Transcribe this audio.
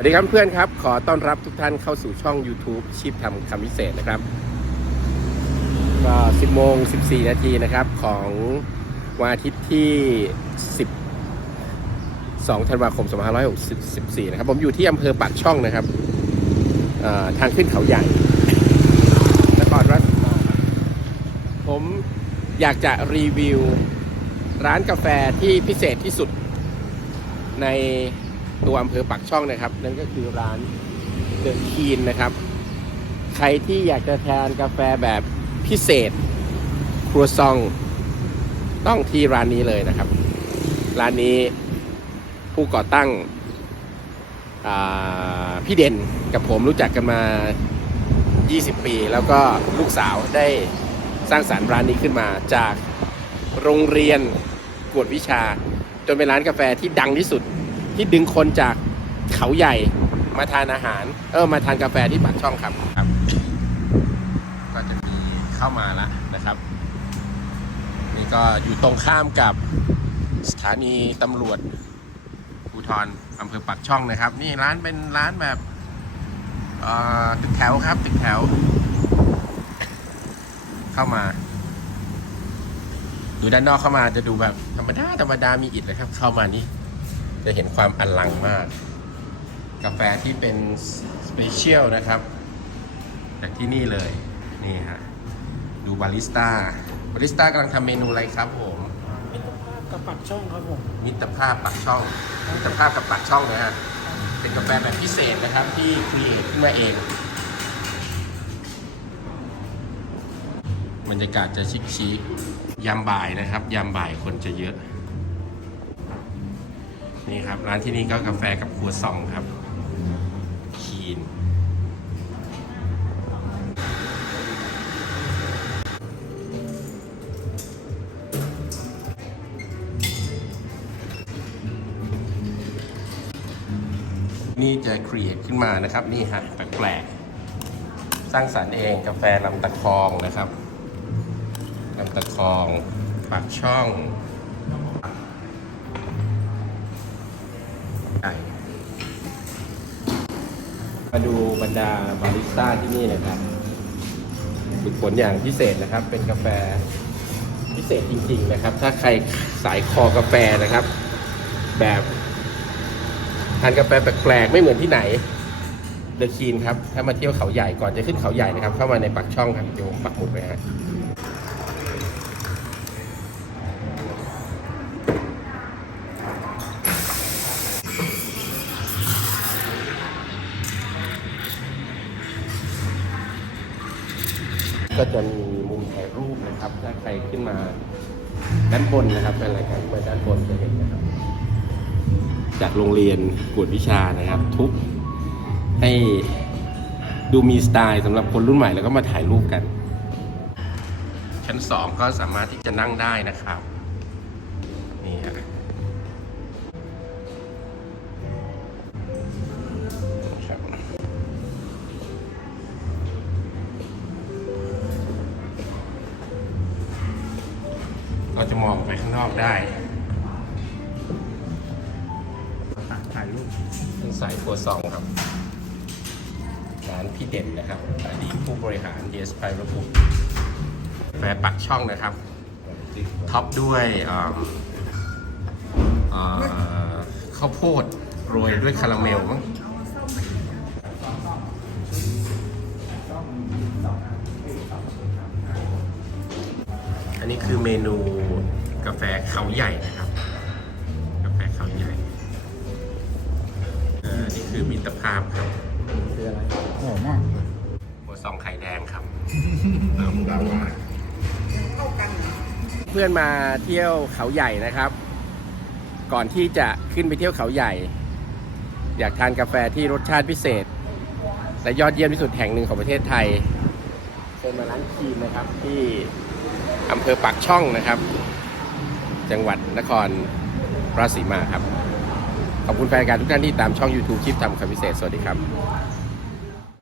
สวัสดีครับเพื่อนครับ ขอต้อนรับทุกท่านเข้าสู่ช่อง YouTube ชีพทำคำพิเศษนะครับ ก็ 10โมง14 นาทีนะครับของวันอาทิตย์ที่ 12 ธันวาคม 2564 นะครับ ผมอยู่ที่อำเภอปากช่องนะครับ ทางขึ้นเขาใหญ่นครราชสีมาผมอยากจะรีวิว ร้านกาแฟที่พิเศษที่สุดใน ตัวอำเภอปากช่องนะครับ นั่นก็คือร้านเดอะคีนนะครับ ใครที่อยากจะทานกาแฟแบบพิเศษ ครัวซองต้องที่ร้านนี้เลยนะครับ ร้านนี้ผู้ก่อตั้งพี่เด่นกับผมรู้จักกันมา 20 ปี แล้วก็ลูกสาวได้สร้างสารรค์ร้านนี้ขึ้นมาจากโรงเรียนกวดวิชา จนเป็นร้านกาแฟที่ดังที่สุด ที่ดึงคนจากเขาใหญ่มาทานอาหาร เออมาทานกาแฟที่ปากช่องครับครับ ก็จะมีเข้ามาแล้วนะครับ นี่ก็อยู่ตรงข้ามกับสถานีตำรวจภูธรอำเภอปากช่องนะครับ นี่ร้านเป็นร้านแบบตึกแถวครับตึกแถว เข้ามา ดูด้านนอกเข้ามาจะดูแบบธรรมดาธรรมดามีอิฐนะครับ เข้ามานี่ จะเห็นความอลังมาก กาแฟที่เป็นสเปเชียลนะครับ จากที่นี่เลย นี่ฮะ ดูบาริสต้า บาริสต้ากำลังทำเมนูอะไรครับผม มิตรภาพกับปักช่องครับผม มิตรภาพปักช่อง มิตรภาพกับปักช่องนะฮะ เป็นกาแฟแบบพิเศษนะครับที่ครีเอทขึ้นมาเอง บรรยากาศจะชิคๆยามบ่ายนะครับ ยามบ่ายคนจะเยอะ นี่ครับ ร้านที่นี่ก็กาแฟกับครัวซองครับคีนนี่จะครีเอทขึ้นมานะครับ นี่ฮะแปลกๆสร้างสรรค์เองกาแฟลำตะคองนะครับลำตะคอง ปากช่อง มาดูบรรดาบาริสต้าที่นี่นะครับฝึกฝนอย่างพิเศษนะครับ เป็นกาแฟพิเศษจริง ๆนะครับ ถ้าใครสายคอกาแฟนะครับ แบบทานกาแฟแปลกๆไม่เหมือนที่ไหนเดอะคีนครับ ถ้ามาเที่ยวเขาใหญ่ก่อนจะขึ้นเขาใหญ่นะครับ เข้ามาในปักช่องครับเดี๋ยวผมปักหมุดไปฮะ ก็จะมีมุมถ่ายรูปนะครับ ถ้าใครขึ้นมาด้านบนนะครับเป็นรายการมาด้านบนจะเห็นนะครับ จากโรงเรียนกวดวิชานะครับ ทุกให้ดูมีสไตล์สำหรับคนรุ่นใหม่แล้วก็มาถ่ายรูปกัน ชั้นสองก็สามารถที่จะนั่งได้นะครับ นี่ฮะ เราจะมองไปข้างนอกได้ถ่ายรูปเป็นสายครัวซองครับ ร้านพี่เด่นนะครับ อดีตผู้บริหาร DS ไพรบุกแฟปักช่องนะครับ ท็อปด้วยอ่าอ่าข้าวโพดโรยด้วยคาราเมลมั้ง อันนี้คือเมนูกาแฟเขาใหญ่นะครับ กาแฟเขาใหญ่เอ่อนี่คือมิตรภาพครับคืออะไรหอมมากหัวซองไข่แดงครับเราเรามาเพื่อนมาเที่ยวเขาใหญ่นะครับ ก่อนที่จะขึ้นไปเที่ยวเขาใหญ่ อยากทานกาแฟที่รสชาติพิเศษ และยอดเยี่ยมที่สุดแห่งหนึ่งของประเทศไทยเชิญมาร้านคีนนะครับที่ อำเภอปากช่องนะครับ จังหวัดนครราชสีมาครับ ขอบคุณแฟนรายการทุกท่านที่ตามช่อง YouTube คลิปทำคำพิเศษ สวัสดีครับ